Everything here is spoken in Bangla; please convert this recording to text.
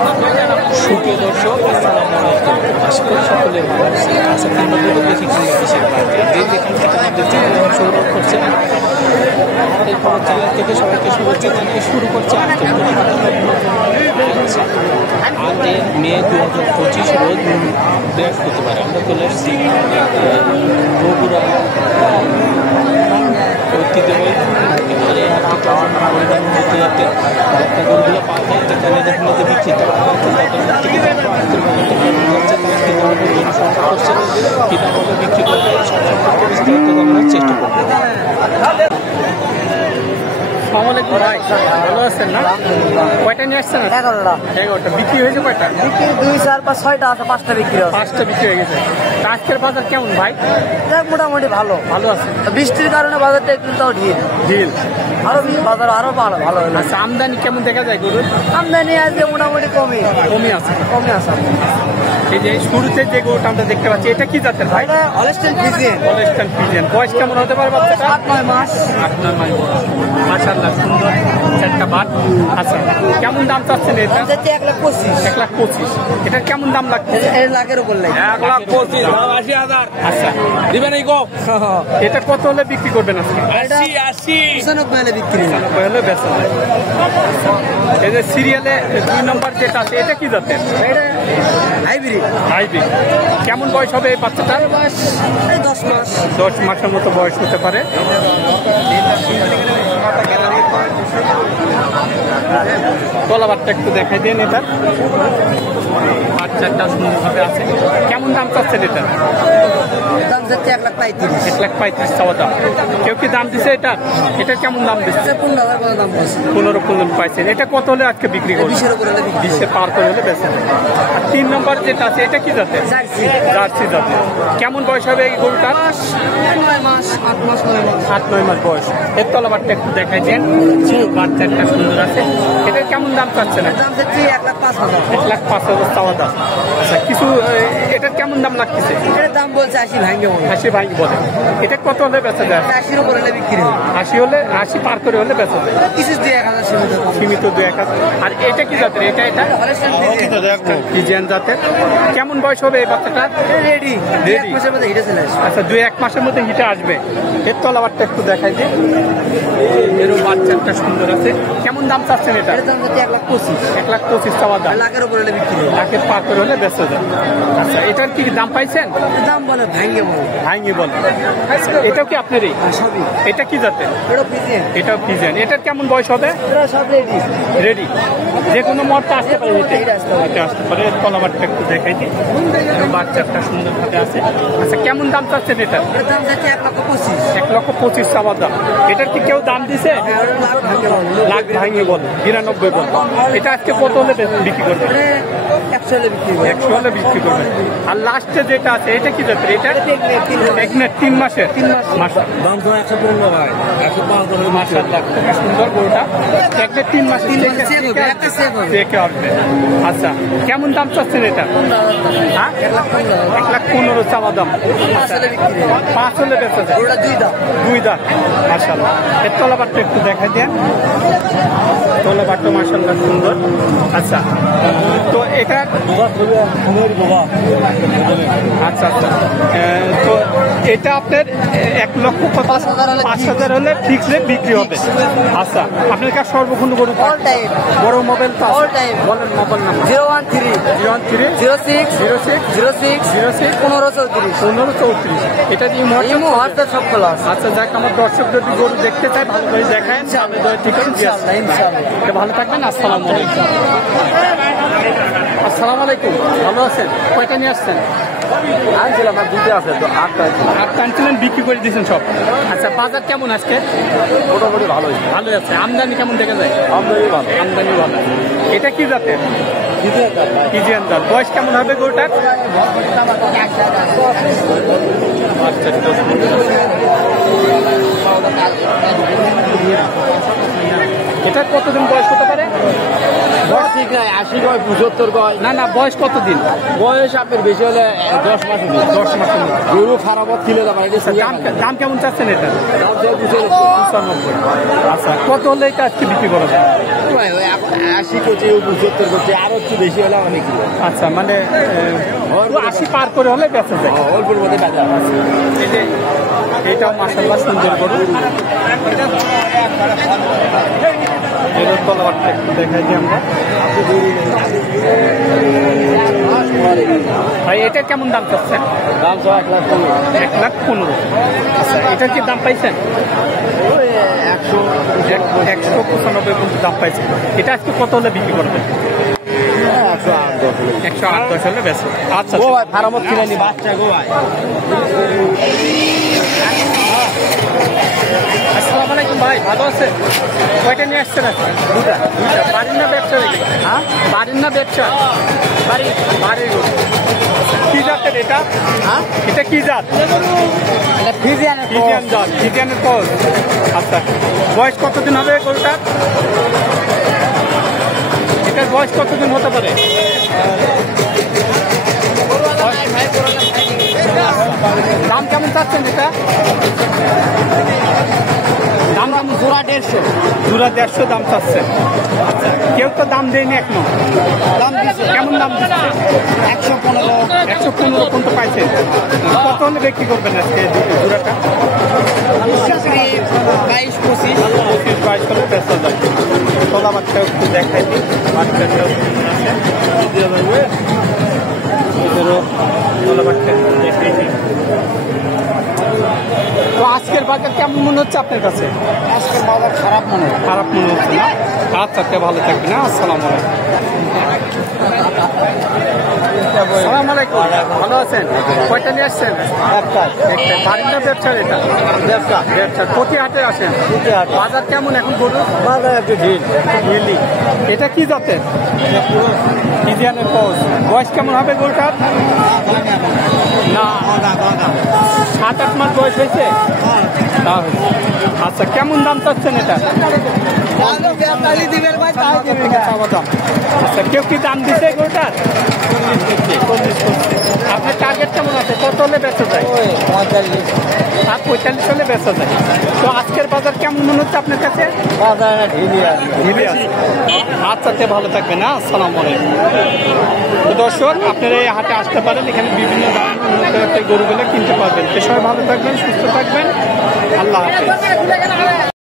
সুপ্রিয় দর্শক, আসসালামু আলাইকুম। আশা করি সকলে ভালো আছেন। আচ্ছা, কিংবা দুটো দেখি কিংবা বিশেষ যে যেখান থেকে আমাদের চ্যানেলে অংশগ্রহণ করছেন আমাদের খবর চ্যানেল থেকে সবাইকে শুভেচ্ছা জানিয়ে শুরু করছে আজকে আজ মে 2025 রোজ বৃহস্পতিবার। আমরা চলে এসেছি বগুড়া ঐতিহ্যবাহী এবারে পরিমাণ হতে যাতে একটা গরুগুলো পাওয়া যায় যেখানে যেখানে বিক্রি তাদের থেকে সংগ্রহ করছে কীভাবে বিক্রি করবে সব সম্পর্কে বিস্তারিত জানানোর চেষ্টা করবে। আসসালামাইকুম ভাই, ভালো আছেন না? কয়টা নিয়ে আসছেন? 11টা। বিক্রি হয়েছে কয়টা? বিক্রি 2, 4, 5, 6টা আছে, 5টা বিক্রি আছে। 5টা বিক্রি হয়ে গেছে। আজকের বাজার কেমন ভাই? মোটামুটি ভালো আছে। বৃষ্টির কারণে বাজারটা একটু তাও ঢিল আরো বাজার আরো ভালো হলো। আচ্ছা, আমদানি কেমন দেখা যায় গরুর? আমদানি আজকে মোটামুটি কমই আছে। এই যে শুরুতে যে গরুটা আমরা দেখতে পাচ্ছি এটা কি জাতের ভাই? Holstein Friesian. বয়স কেমন হতে পারে বাচ্চাটা? 8-9 মাস। 8-9 মাস বয়স। মাশাআল্লাহ, সুন্দর একটা বাট। আচ্ছা, কেমন দাম চাচ্ছেন এটা? 1,25,000। 1,25,000। এটার কেমন দাম লাগছে? 1 লাখের উপর লাগে। 1,25,000, 80,000। আচ্ছা, দিবেন এই গো? এটা কত হলে বিক্রি করবেন আজকে? 80 95 হলে বিক্রি। 95 হলে বেচা যায়। এই যে সিরিয়ালে 2 নম্বর যেটা আছে এটা কি জাতের? এটা হাইব্রিড। কেমন বয়স হবে এই বাচ্চাটার? বয়স 10 মাস। 10 মাসের মতো বয়স হতে পারে। তলাবারটা একটু দেখাই দিন। এটার বাচ্চাটা সুন্দরভাবে আছে। কেমন দাম চাচ্ছেন এটা? দাম যাচ্ছে 1,35,000। 1,35,000 চাওয়া দাম। কেউ কি দাম দিছে এটা? এটা কেমন দাম দিচ্ছে? 15,000 দাম বলছে। 15 পাইছেন। এটা কত হলে আজকে বিক্রি করবেন? 20-এর উপরে হলে বিক্রি। 20 পার করে হলে বেচেন। আর 3 নম্বর যেটা আছে এটা কি জাতের? জার্সি জাতের। কেমন বয়স হবে এই গরুটার? 9 মাস, 8 মাস, 9 মাস। 8-9 মাস বয়স। এর তলাবারটা একটু দেখাই দেন। বাচ্চাটা সুন্দর আছে। এটার কেমন দাম চাচ্ছেন? দাম যাচ্ছে 1,05,000। 1,05,000 চাওয়া দাম। আচ্ছা, কিছু এটার কেমন দাম লাগতেছে? এটার দাম বলছে 80 ভাঙে বলে। 80 ভাই বলে। এটা কত হলে বেচা যায়? 80-এর উপরে হলে বিক্রি হবে। 80 হলে 80 পার করে হলে বেচা যায়। কিছু 2-1,000 সীমিত 2-1,000। আর এটা কি জাতের? এটা ফ্রিজিয়ান জাতের। কেমন বয়স হবে এই বাচ্চাটা? রেডি। 1 মাসের মধ্যে হিটে চলে আসবে। আচ্ছা, 2-1 মাসের মধ্যে হিটে আসবে। এর তলাবারটা একটু দেখাই দিন। এরও বাচ্চাটা সুন্দর আছে। কেমন দাম চাচ্ছেন এটা? এটার দাম যাচ্ছে 1,25,000। 1,25,000 চাওয়া দাম। লাখের উপরে হলে বিক্রি হবে। লাখের পার করে হলে বেচা যায়। আচ্ছা, এটার কি দাম পাইছেন? দাম বলে ভাঙে বলে। ভাঙি বলে। এটাও কি আপনারই? সবই। এটা কি জাতের? এটা ফ্রিজিয়ান। এটাও ফ্রিজিয়ান। এটার কেমন বয়স হবে? এরা সব রেডি। রেডি। যে কোনো মুহূর্তে আসতে পারে। এটা আসতে পারে। তলাবারটা একটু দেখাই দিই। বাচ্চাটা সুন্দরভাবে আছে। আচ্ছা, কেমন দাম চাচ্ছেন এটা? এটার দাম যাচ্ছে 1,25,000। 1,25,000 চাওয়া দাম। এটার কি কেউ দাম দিছে? লাখ ভাঙি বল, 92 বল। এটা আজকে কত হলে বিক্রি করবে? 100 হলে বিক্রি হবে। 100 হলে বিক্রি করবে। আর লাস্টে যেটা আছে এটা কি জাতের? এটা 3 মাসের। 3 মাস। দাম তো 115 ভাই। 105 মাশাআল্লাহ, খুব সুন্দর গরুটা। 3 মাস দেখে আসবে। আচ্ছা, কেমন দাম চাচ্ছেন এটা? 1,15,000 চাওয়া দাম। 5 হলে বেচা যায়। 2 দাঁত। মাশাআল্লাহ। এর তলাবারটা একটু দেখাই দেন। তলাবারটা মাশাআল্লাহ সুন্দর। আচ্ছা, তো এটা আচ্ছা তো এটা আপনার 1,05,000 হলে ফিক্স রেট বিক্রি হবে। আচ্ছা, আপনার কাছে সর্বক্ষণ গরু বড় মোবাইল তো বলেন, মোবাইল নাম্বার 013 06 1534। এটা দিয়ে হোয়াটসঅ্যাপ সব খোলা আছে। আচ্ছা, যাক, আমার দর্শক যদি গরু দেখতে চাই ভালো করে দেখায়। ভালো থাকবেন। আসসালামু আলাইকুম। আসসালামু আলাইকুম, ভালো আছেন? কয়টা নিয়ে আসছেন? আনছিলাম আর 2টা আছে তো 8টা আনছিলেন, বিক্রি করে দিয়েছেন সব। আচ্ছা, বাজার কেমন আজকে? মোটামুটি ভালোই আছে। আমদানি কেমন দেখা যায়? আমদানি ভালো। এটা কি জাতের? ফ্রিজিয়ান জাত। বয়স কেমন হবে গরুটার? এটা কতদিন বয়স হতে পারে? বয়স ঠিক নাই, 80 কয় 75 কয়। না না, বয়স কতদিন? বয়স আপনার বেশি হলে 10 মাস। 10 মাসের মতো। গরু খারাপ কিলো দাম দাম কেমন চাচ্ছেন এটা? 95। আচ্ছা, কত হলে এটা আজকে বিক্রি করা যায়? 80 করছে, 75 করছে, আরো একটু বেশি হলে অনেক কিলো। আচ্ছা, মানে 80 পার করে হলে বেঁচে যায়। অল্পের মধ্যে বাজার আছে। এই যে এটাও মাশাআল্লাহ সুন্দর গরু। এর তলাবারটা একটু দেখাই দিই আমরা। ভাই এটা কেমন দাম চাচ্ছেন? দাম 1,15,000। 1,15,000। আচ্ছা, এটার কি দাম পাইছেন? 195 পর্যন্ত দাম পাইছেন। এটা আজকে কত হলে বিক্রি করবেন? 108-10 হলে বেশ। আচ্ছা, ফার্মত কিনে নি বাচ্চা গোয়ায়। আসসালামু আলাইকুম ভাই, ভালো আছেন? কয়টা নিয়ে আসছেন আজকে? দুটা। বাড়ির না ব্যবসা? হ্যাঁ, বাড়ির না ব্যবসা? বাড়ির। কি জাতের এটা? হ্যাঁ, এটা কি জাত? ফ্রিজিয়ান জাত। ফ্রিজিয়ানের ক্রস। আচ্ছা, বয়স কতদিন হবে গরুটার? এটার বয়স কতদিন হতে পারে? দাম কেমন চাচ্ছেন এটা? দাম জোড়া 150। জোড়া 150 দাম চাচ্ছেন। আচ্ছা, কেউ তো দাম দেয়নি এখনো। দাম দিচ্ছে? কেমন দাম দিচ্ছে? 115 পর্যন্ত পাইছেন। কত হলে বিক্রি করবেন আজকে জোড়াটা? 22-25 হলে বেচা যায়। তলা বাচ্চা একটু দেখাই দিই। বাচ্চাটাও আছে। তলা বাচ্চা দেখাই দিই। তো আজকের বাজার কেমন মনে হচ্ছে আপনার কাছে? আজকের বাজার খারাপ মনে হয়। খারাপ মনে হচ্ছে না? আচ্ছা, ভালো থাকবে না। আসসালামু আলাইকুম। আসসালামু আলাইকুম, ভালো আছেন? কয়টা নিয়ে আসছেন? একটা। বাড়ির না ব্যবসার? এটা ব্যবসা। প্রতি হাটে আসেন? বাজার কেমন এখন গরু? বাজার একটু ঢিল। এটা কি জাতের? ফ্রিজিয়ানের ক্রস। বয়স কেমন হবে গরুটার? না, 7-8 মাস বয়স হয়েছে। আচ্ছা, কেমন দাম চাচ্ছেন এটা? আচ্ছা, কেউ কি দাম দিচ্ছে গরুটার? আপনার টার্গেট কেমন আছে? কত হলে বেচা যায়? 45 হলে বেচা যায়। তো আজকের বাজার কেমন মনে হচ্ছে আপনার কাছে? ঢিলে আছে। আচ্ছা, ভালো থাকবে না। আসসালামু আলাইকুম। তো দর্শক, আপনারা এই হাটে আসতে পারেন। এখানে বিভিন্ন গরুগুলো কিনতে পারবেন। সবাই ভালো থাকবেন, সুস্থ থাকবেন। আল্লাহ হাফেজ।